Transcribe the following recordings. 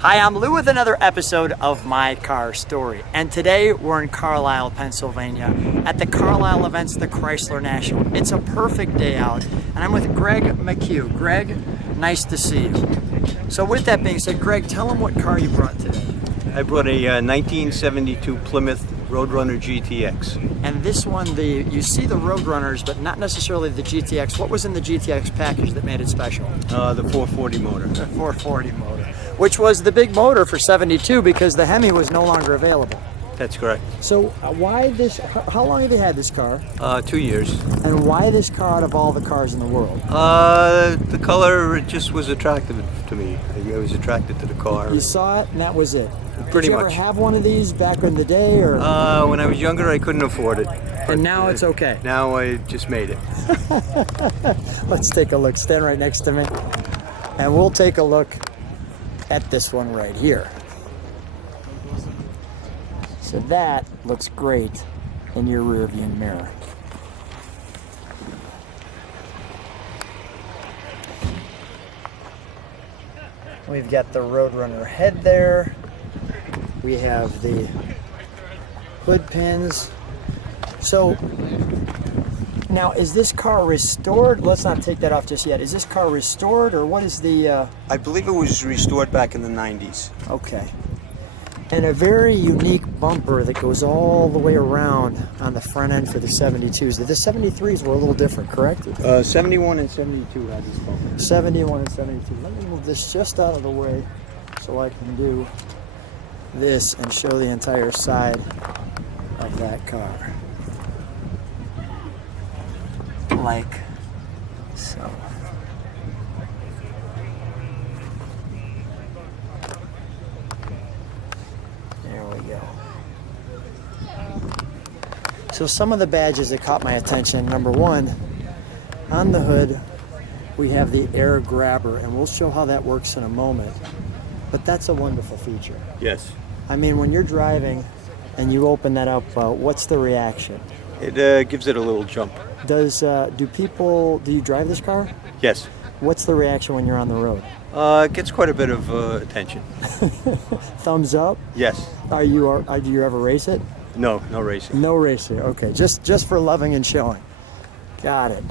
Hi, I'm Lou with another episode of My Car Story, and today we're in Carlisle, Pennsylvania at the Carlisle events, the Chrysler National. It's a perfect day out, and I'm with Greg McCue. Greg, nice to see you. So with that being said, Greg, tell them what car you brought today. I brought a 1972 Plymouth Road Runner GTX. And this one, you see the Road Runners, but not necessarily the GTX. What was in the GTX package that made it special? The 440 motor. The 440 motor, which was the big motor for 72 because the Hemi was no longer available. That's correct. So why this, how long have you had this car? 2 years. And why this car out of all the cars in the world? The color just was attractive to me. I was attracted to the car. You saw it and that was it? Pretty Did you much. ever have one of these back in the day? Or? When I was younger, I couldn't afford it. And now it's okay? Now I just made it. Let's take a look. Stand right next to me. And we'll take a look at this one right here. So that looks great in your rear view mirror. We've got the Road Runner head there. We have the hood pins. So now, is this car restored? Let's not take that off just yet. Is this car restored, or what is the... I believe it was restored back in the 90s. Okay. And a very unique bumper that goes all the way around on the front end for the 72s. The 73s were a little different, correct? 71 and 72 had this bumper. 71 and 72. Let me move this just out of the way so I can do this and show the entire side of that car. Like so. There we go. So some of the badges that caught my attention, number one, on the hood we have the air grabber, and we'll show how that works in a moment. But that's a wonderful feature. Yes. I mean, when you're driving and you open that up, what's the reaction? It gives it a little jump. Do you drive this car? Yes. What's the reaction when you're on the road? It gets quite a bit of attention. Thumbs up? Yes. Do you ever race it? No racing. No racing. Okay, just for loving and showing. Got it.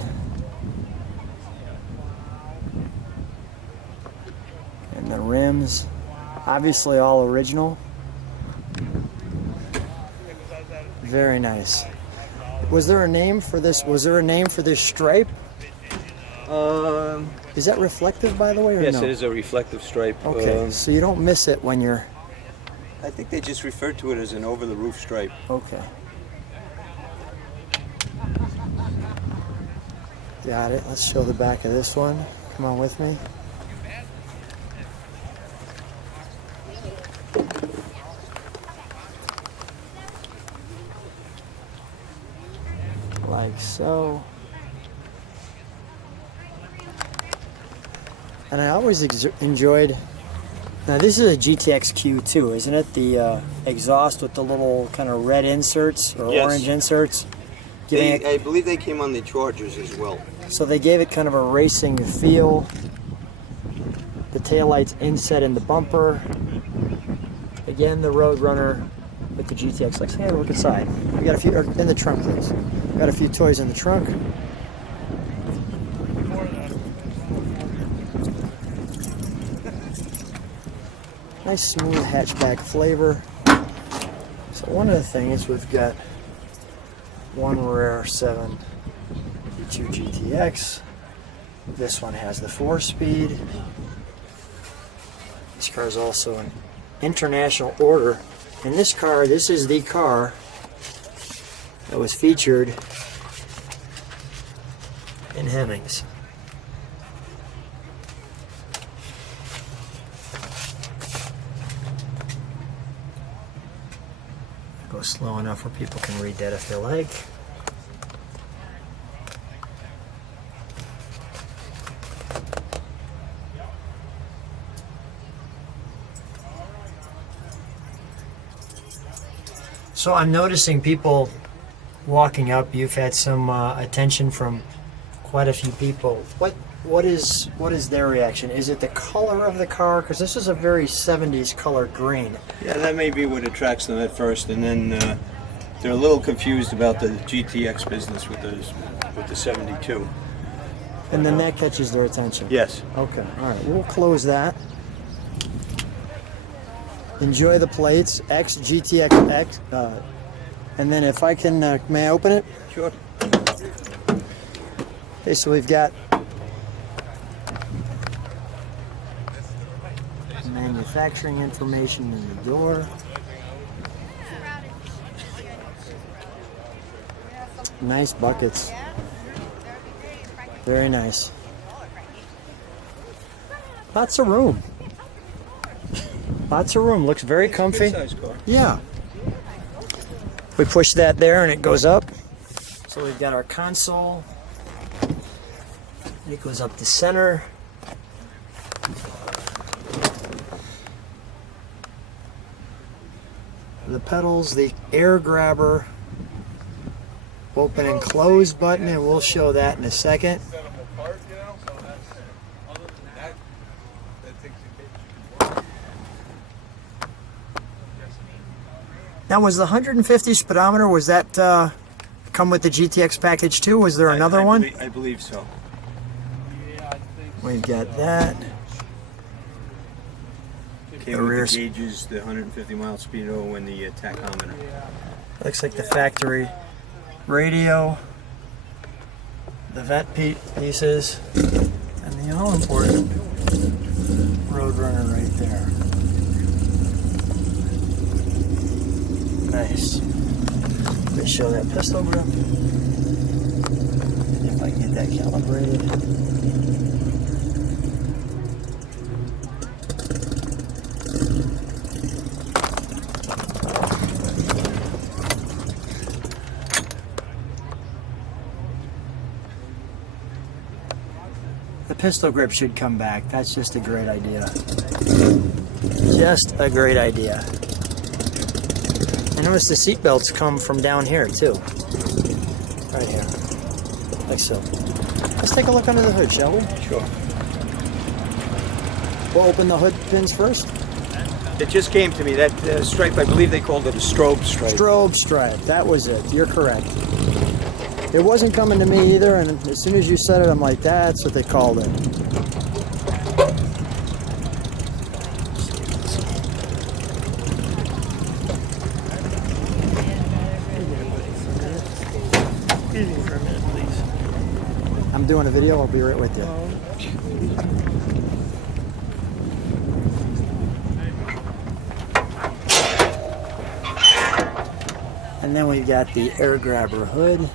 And the rims, obviously all original. Very nice. Was there a name for this? Was there a name for this stripe? Is that reflective, by the way, or yes, no? it is a reflective stripe. Okay, so you don't miss it when you're... I think they just refer to it as an over-the-roof stripe. Okay. Got it. Let's show the back of this one. Come on with me. Like so. And I always enjoyed... Now this is a GTX Q2, isn't it? The exhaust with the little kind of red inserts or Yes. orange inserts. I believe they came on the Chargers as well. So they gave it kind of a racing feel. The taillights inset in the bumper. Again, the Road Runner with the GTX. Let's have a look inside. We got a few in the trunk, please. We got a few toys in the trunk. Nice smooth hatchback flavor. So one of the things we've got one rare 752 GTX. This one has the 4-speed. This car is also an international order. And this car, this is the car that was featured in Hemmings. Go slow enough where people can read that if they like. So I'm noticing people walking up. You've had some attention from quite a few people. what is their reaction? Is it the color of the car? Because this is a very 70s color green. Yeah, that may be what attracts them at first, and then they're a little confused about the GTX business with the 72. And then that catches their attention. Yes. Okay. All right. We'll close that. Enjoy the plates. X GTX X. And then if I can, may I open it? Sure. Okay. So we've got manufacturing information in the door. Nice buckets. Very nice. Lots of room. Lots of room. Looks very comfy. Good size car. Yeah. We push that there and it goes up. So we've got our console. It goes up the center. The pedals, the air grabber, open and close button, and we'll show that in a second. Now, was the 150 speedometer, was that come with the GTX package too? Was there another one? I believe so. We've got that. Came The with rear the gauges, the 150 mile speedo, and the tachometer. Looks like the factory radio, the vent pieces, and the all-important Road Runner right there. Nice. Let's show that pistol grip. If I can get that calibrated. The pistol grip should come back. That's just a great idea. Just a great idea. I notice the seat belts come from down here too. Right here. Like so. Let's take a look under the hood, shall we? Sure. We'll open the hood pins first. It just came to me, that stripe, I believe they called it a strobe stripe. Strobe stripe. That was it. You're correct. It wasn't coming to me either, and as soon as you said it, I'm like, that's what they called it. I'm doing a video. I'll be right with you. And then we've got the air grabber hood.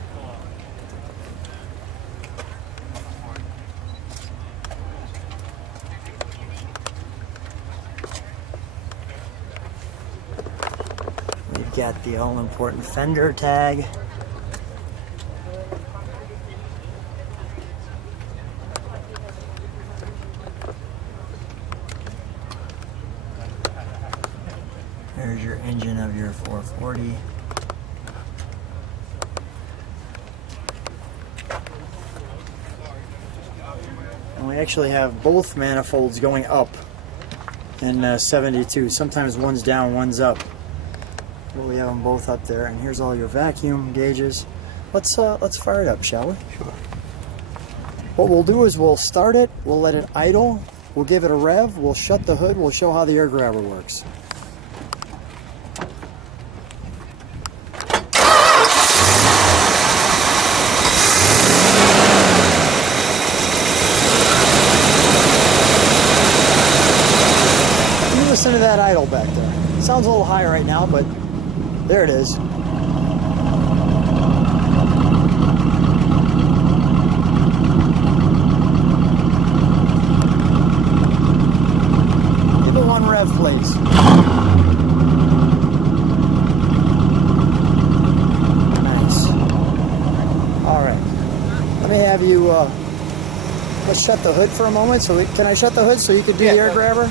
We've got the all-important fender tag. There's your engine of your 440. And we actually have both manifolds going up in 72. Sometimes one's down, one's up. But we have them both up there. And here's all your vacuum gauges. Let's fire it up, shall we? Sure. What we'll do is we'll start it, we'll let it idle, we'll give it a rev, we'll shut the hood, we'll show how the air grabber works. Listen to that idle back there. It sounds a little high right now, but there it is. Give it one rev, please. Nice. All right. Let me have you. Let's shut the hood for a moment. Can I shut the hood so you could do the air grabber?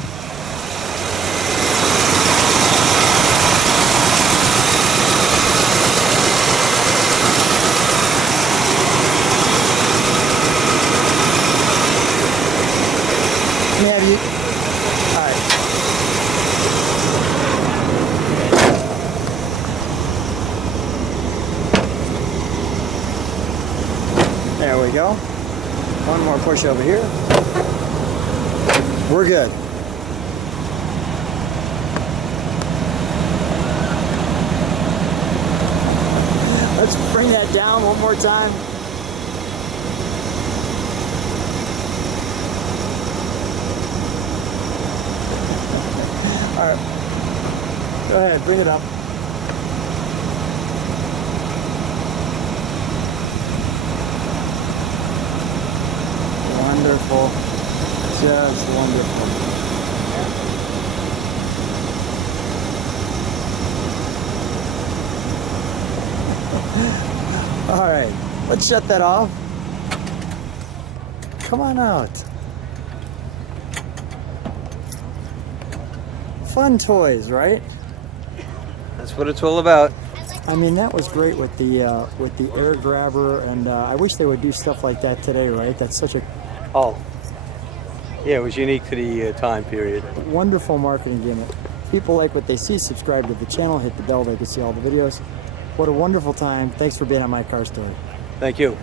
go. One more push over here. We're good. Let's bring that down one more time. All right. Go ahead, bring it up. Wonderful. Just wonderful. All right, let's shut that off. Come on out. Fun toys, right? That's what it's all about. I mean, that was great with the air grabber, and I wish they would do stuff like that today, right? That's such a Oh, yeah, it was unique to the time period. wonderful marketing gimmick. People like what they see. Subscribe to the channel, hit the bell, they can see all the videos. What a wonderful time. Thanks for being on My Car Story. Thank you.